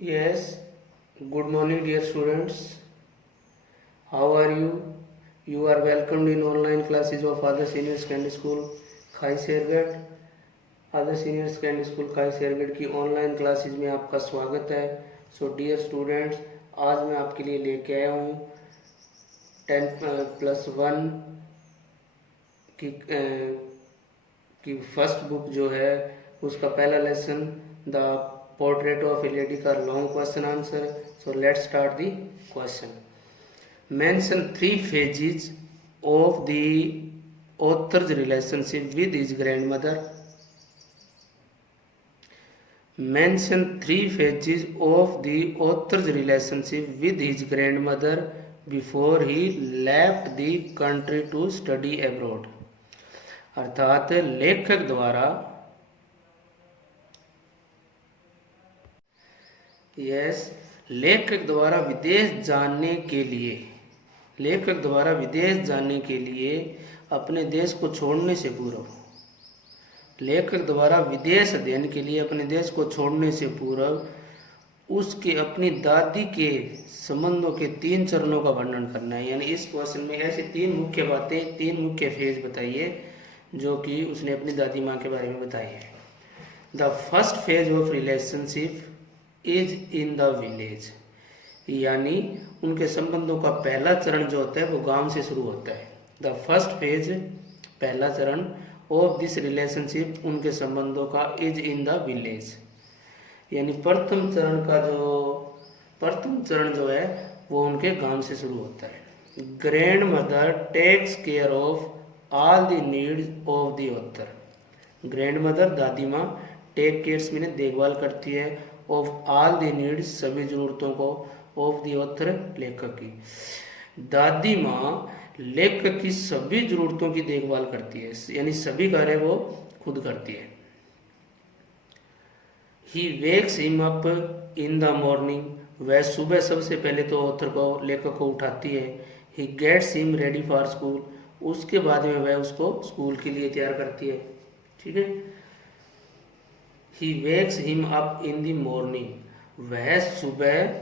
Yes, good morning, dear students. How are you? You are welcomed in online classes of Other Senior Secondary School, खाई Shergarh. Other senior secondary school खाई शेरगढ़ की online classes में आपका स्वागत है। So dear students, आज मैं आपके लिए लेके आया हूँ 10+1 की फर्स्ट बुक जो है उसका पहला lesson the portrait of a lady का long question answer. So let's start the question. Mention 3 phases of the author's relationship with his grandmother. Mention 3 phases of the author's relationship with his grandmother before he left the country to study abroad. अर्थात लेखक द्वारा लेखक द्वारा विदेश जाने के लिए अपने देश को छोड़ने से पूर्व, लेखक द्वारा विदेश अध्ययन के लिए अपने देश को छोड़ने से पूर्व उसके अपनी दादी के संबंधों के 3 चरणों का वर्णन करना है। यानी इस क्वेश्चन में ऐसी 3 मुख्य बातें, 3 मुख्य फेज बताइए जो कि उसने अपनी दादी माँ के बारे में बताई है। The first phase of relationship is in the village, यानी उनके संबंधों का पहला चरण जो होता है वो गांव से शुरू होता है। द फर्स्ट फेज, पहला चरण ऑफ दिस रिलेशनशिप, उनके संबंधों का, इज इन द विलेज, यानी प्रथम चरण जो है वो उनके गांव से शुरू होता है। Grandmother takes care of all the needs of the author. Grandmother, दादी माँ, टेक केयर्स मैंने देखभाल करती है, ऑफ ऑल द नीड्स, सभी जरूरतों को, ऑफ द ऑथर, लेखक की। दादी माँ लेखक की सभी जरूरतों की देखभाल करती है, यानी सभी कार्य वो खुद करती है। He wakes him up in the morning, वह सुबह सबसे पहले तो ऑथर को, लेखक को उठाती है। He gets him ready for school, उसके बाद में वह उसको स्कूल के लिए तैयार करती है। ठीक है। He wakes him up in the morning, वह सुबह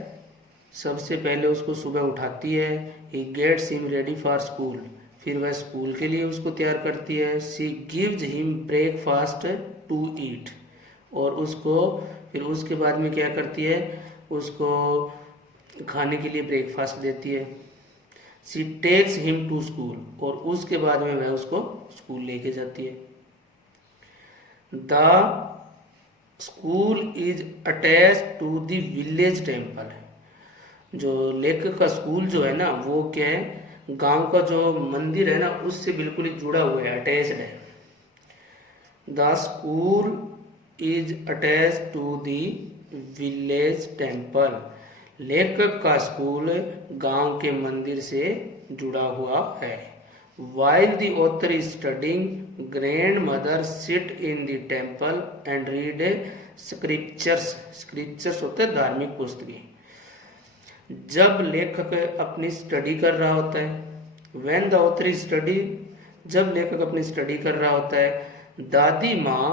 सबसे पहले उसको सुबह उठाती है। He gets him ready for school, फिर वह स्कूल के लिए उसको तैयार करती है। She gives him breakfast to eat, और उसको फिर उसके बाद में क्या करती है, उसको खाने के लिए ब्रेकफास्ट देती है। She takes him to school, और उसके बाद में वह उसको स्कूल लेके जाती है। The school is attach to the village temple, जो लेखक का स्कूल जो है ना वो क्या है, गांव का जो मंदिर है ना उससे बिल्कुल ही जुड़ा हुआ है, अटैच्ड है। The school is attach to the village temple, लेखक का स्कूल गांव के मंदिर से जुड़ा हुआ है। While the author is studying, grandmother sit in the temple and read scriptures. Scriptures होते हैं धार्मिक पुस्तकें। जब लेखक अपनी स्टडी कर रहा होता है, when the author is study, जब लेखक अपनी स्टडी कर रहा होता है, दादी माँ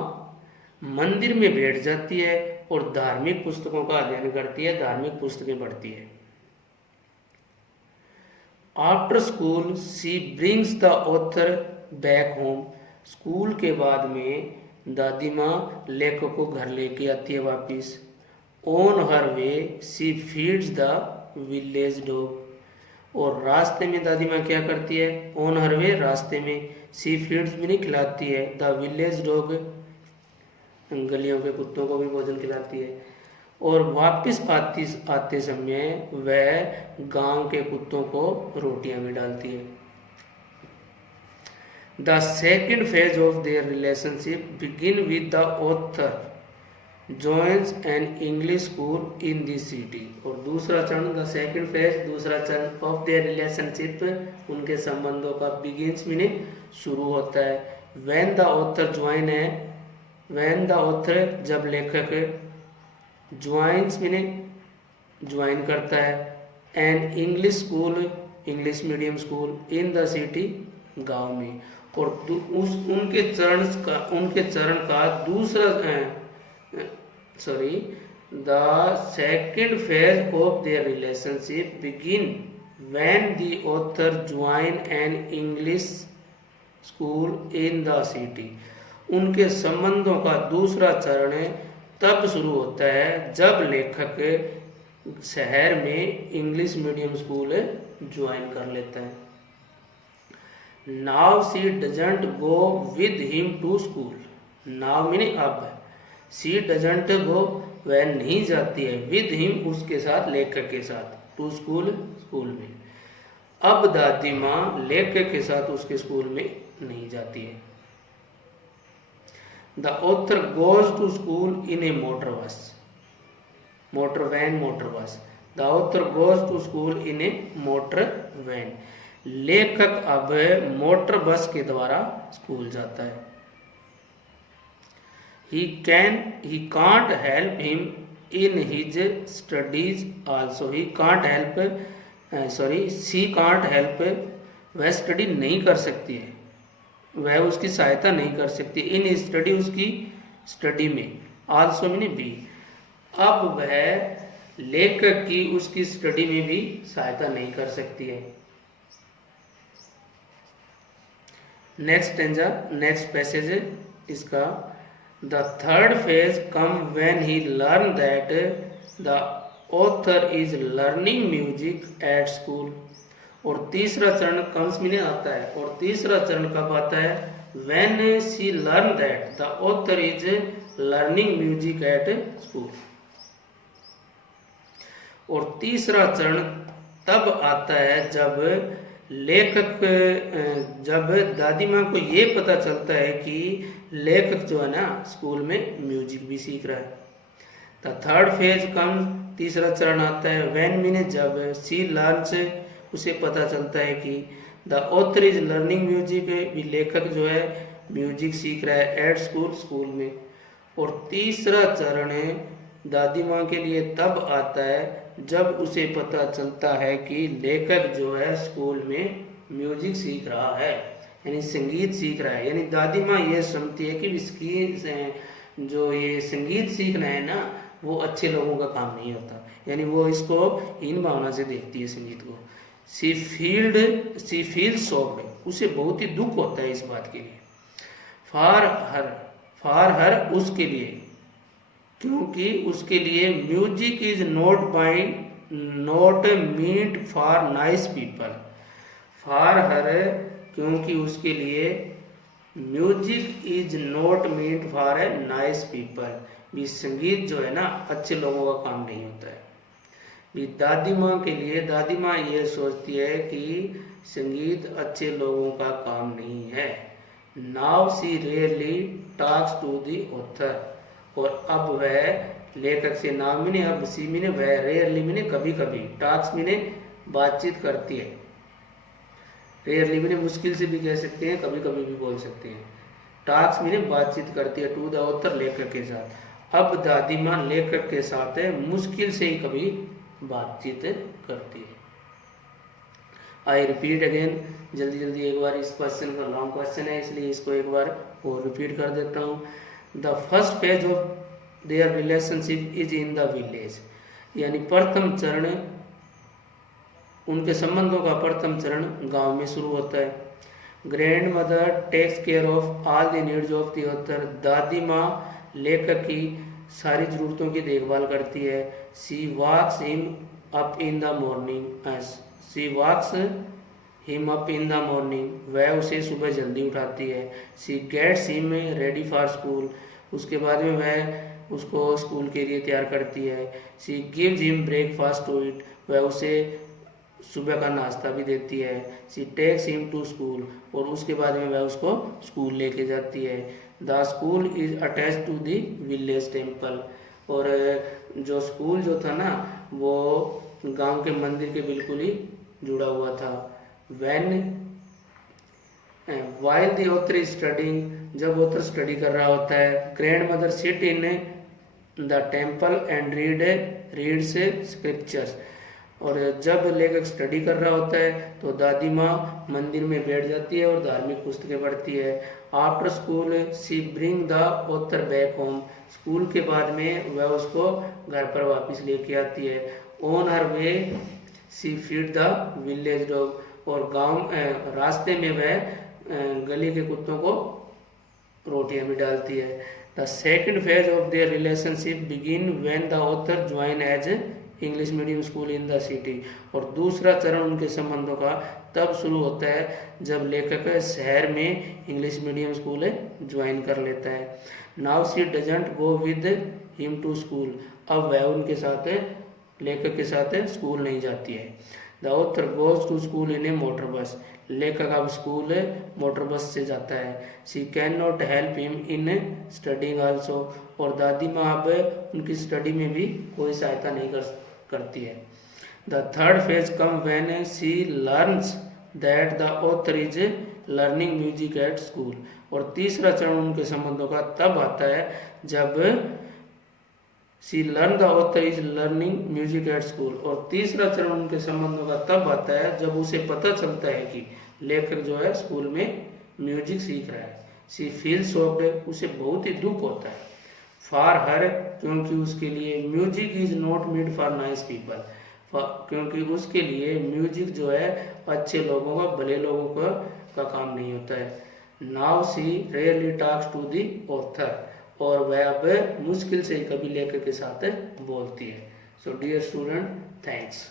मंदिर में बैठ जाती है और धार्मिक पुस्तकों का अध्ययन करती है, धार्मिक पुस्तकें पढ़ती है। After school she brings the author back home, school के बाद में दादी माँ लेखक को घर लेके आती है वापिस। On her way she feeds the village dog, और रास्ते में दादी माँ क्या करती है, ऑन हर वे, रास्ते में, शी फीड्स भी नहीं खिलाती है, द विलेज डॉग, गलियों के कुत्तों को भी भोजन खिलाती है। और वापस आते समय वह गांव के कुत्तों को रोटियां भी डालती है। The second phase of their relationship begin with the author joins an English school in the city, और दूसरा चरण, द सेकेंड फेज, दूसरा चरण ऑफ देयर रिलेशनशिप, उनके संबंधों का, बिगिन्स मीने शुरू होता है। व्हेन द ऑथर ज्वाइन है, व्हेन द ऑथर, जब लेखक, ज्वाइंस मीने ज्वाइन करता है, an English school, English medium school, in the city, गांव में। और उनके चरण का दूसरा the second phase of their relationship begin when the author join an English school in the city. उनके संबंधों का दूसरा चरण तब शुरू होता है जब लेखक शहर में इंग्लिश मीडियम स्कूल ज्वाइन कर लेता है. Now she doesn't go with him to school. Now मीने अब. शी डजंट गो वह नहीं जाती है विद हिम उसके साथ लेखक के साथ टू स्कूल स्कूल में. अब दादी माँ लेखक के साथ उसके स्कूल में नहीं जाती है. The author goes to school in a motor bus. Motor van motor bus. The author goes to school in a motor van. लेखक अब मोटर बस के द्वारा स्कूल जाता है. He can't help him in his studies also. He can't help she can't help. वह study नहीं कर सकती है, वह उसकी सहायता नहीं कर सकती. इन स्टडी उसकी स्टडी में. आल्सो मीने भी. अब वह लेखक की उसकी स्टडी में भी सहायता नहीं कर सकती है. नेक्स्ट पैसेज इसका. The third phase come when he learn that the author is learning music at school. और तीसरा चरण कम्स मीने आता है. और तीसरा चरण कब आता है? When she learn that the author is learning music at school. और तीसरा चरण तब आता है जब लेखक जब दादी माँ को ये पता चलता है कि लेखक जो है ना स्कूल में म्यूजिक भी सीख रहा है. द थर्ड फेज कम. तीसरा चरण आता है व्हेन मीने जब. सी लर्न्स उसे पता चलता है कि the author is learning music भी लेखक जो है म्यूजिक सीख रहा है एट स्कूल स्कूल में. और तीसरा चरण दादी माँ के लिए तब आता है जब उसे पता चलता है कि लेखक जो है स्कूल में म्यूजिक सीख रहा है यानी संगीत सीख रहा है. यानी दादी माँ ये समझती है कि इसकी जो ये संगीत सीखना है ना वो अच्छे लोगों का काम नहीं होता. यानी वो इसको हीन भावना से देखती है संगीत को. सी फील शॉक्ड. उसे बहुत ही दुख होता है इस बात के लिए. फॉर हर उसके लिए. क्योंकि उसके लिए music is not meant for nice people. For her क्योंकि उसके लिए music is not meant for a nice people. भी संगीत जो है ना अच्छे लोगों का काम नहीं होता है. भी दादी माँ के लिए दादी माँ ये सोचती है कि संगीत अच्छे लोगों का काम नहीं है. Now she rarely talks to the author. और अब वह लेखक से नाम मीने अब सी मीने वह रेयरली मीने कभी कभी. टॉक्स मीने बातचीत करती है. रेयरली मीने मुश्किल से भी कह सकते हैं कभी कभी भी बोल सकते हैं. टॉक्स मीने बातचीत करती है टू द ऑथर लेखक के साथ. अब दादी माँ लेखक के साथ मुश्किल से ही कभी बातचीत करती है. I repeat again. जल्दी एक बार इस क्वेश्चन का लॉन्ग क्वेश्चन है इसलिए इसको एक बार और रिपीट कर देता हूँ. The first phase of their relationship is in the village. यानी प्रथम चरण उनके संबंधों का प्रथम चरण गांव में शुरू होता है. Grandmother takes care of all the needs of the author. दादी माँ लेखक की सारी जरूरतों की देखभाल करती है. She wakes him up in the morning. She wakes him up in the morning. वह उसे सुबह जल्दी उठाती है. She gets him ready for school. उसके बाद में वह उसको स्कूल के लिए तैयार करती है. She gives him breakfast to eat. वह उसे सुबह का नाश्ता भी देती है. She takes him to school. और उसके बाद में वह उसको स्कूल लेके जाती है. The school is attach to the village temple. और जो स्कूल जो था ना वो गांव के मंदिर के बिल्कुल ही जुड़ा हुआ था. When while the author is studying. जब ऑथर स्टडी कर रहा होता है. Grand mother sit in the temple and reads scriptures. और जब लेखक स्टडी कर रहा होता है तो दादी माँ मंदिर में बैठ जाती है और धार्मिक पुस्तकें पढ़ती है। After school she bring the author back home, school के बाद में वह उसको घर पर वापस लेके आती है। On her way she feed the village dog, और गांव रास्ते में वह गली के कुत्तों को रोटियां भी डालती है। The second phase of their relationship begin when the author join as English medium school in the city, और दूसरा चरण उनके संबंधों का तब शुरू होता है जब लेखक शहर में इंग्लिश मीडियम स्कूल ज्वाइन कर लेता है। Now she doesn't go with him to school, अब वह उनके साथ लेखक के साथ स्कूल नहीं जाती है। The author goes to school in a motor bus, लेखक अब स्कूल मोटर बस से जाता है। She can not help him in studying also, और दादी माँ अब उनकी स्टडी में भी कोई सहायता नहीं करती है। The third phase come when she learns that the author is learning music at school, और तीसरा चरण उनके संबंधों का तब आता है जब she learn the author is learning music at school, और तीसरा चरण उनके संबंधों का तब आता है जब उसे पता चलता है कि लेखक जो है स्कूल में म्यूजिक सीख रहा है। शी फील शॉक्ड, उसे बहुत ही दुख होता है। फॉर हर, क्योंकि उसके लिए music is not made for nice people, क्योंकि उसके लिए म्यूजिक जो है अच्छे लोगों का, भले लोगों का काम नहीं होता है। Now she rarely talks to the author, और वह अब मुश्किल से कभी लेखक के साथ बोलती है। So dear student, thanks.